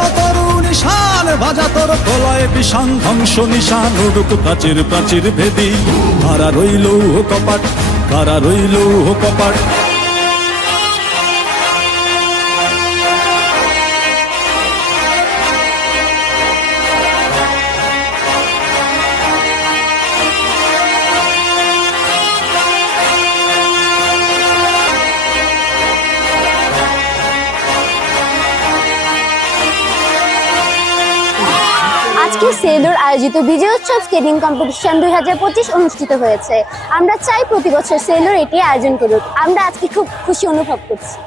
নিশান বাজা বিষাং ধ্বংস নিশান উড়ুক প্রাচীর প্রাচীর ভেদি। কারা রইল কপাট কারা রইল কপাট। আজকে সেলুর আয়োজিত বিজয় উৎসব স্কেটিং কম্পিটিশন দুই হাজার পঁচিশ অনুষ্ঠিত হয়েছে। আমরা চাই প্রতি বছর সেলুর এটি আয়োজন করুক। আমরা আজকে খুব খুশি অনুভব করছি।